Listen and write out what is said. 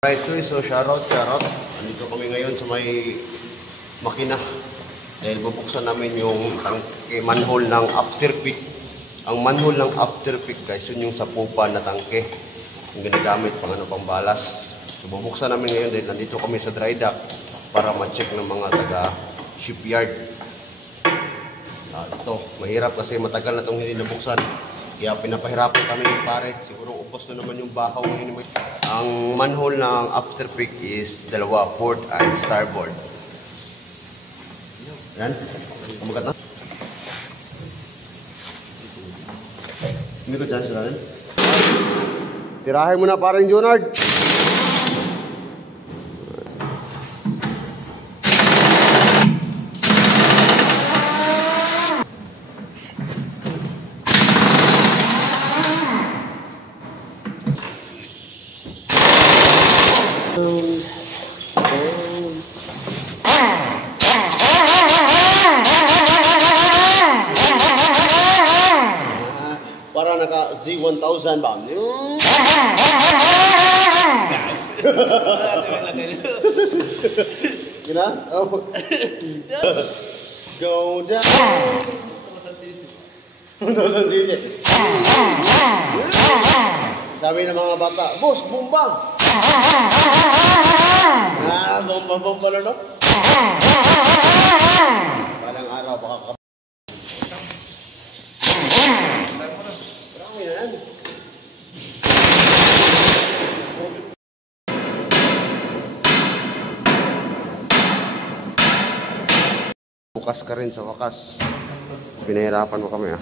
Right, so shoutout. Andito kami ngayon sa may makina. Dahil bubuksan namin yung tangke, manhole ng afterpeak. Ang manhole ng afterpeak guys, yun yung sa pupa na tangke. Yung ginagamit pang balas. So bubuksan namin ngayon dahil nandito kami sa dry dock para ma-check ng mga taga shipyard. Ito, mahirap kasi matagal na itong hindi nabuksan. Kaya pinapahirapan kami ng pare. Siguro upos na naman yung bahaw ngayon. Ang manhole ng afterpeak is dalawa, port and starboard. Yan. Kumagat na. Hindi ko dyan sila rin. Tirahin mo na parang Jonard. Para naka Z1000 ba? Gina? Oh. Go down. Sabi ng mga bata, boss, bumbang! Bumbang pala, no? Balang araw, baka marami na yan. Bukas ka rin sa wakas. Pinahirapan mo kami,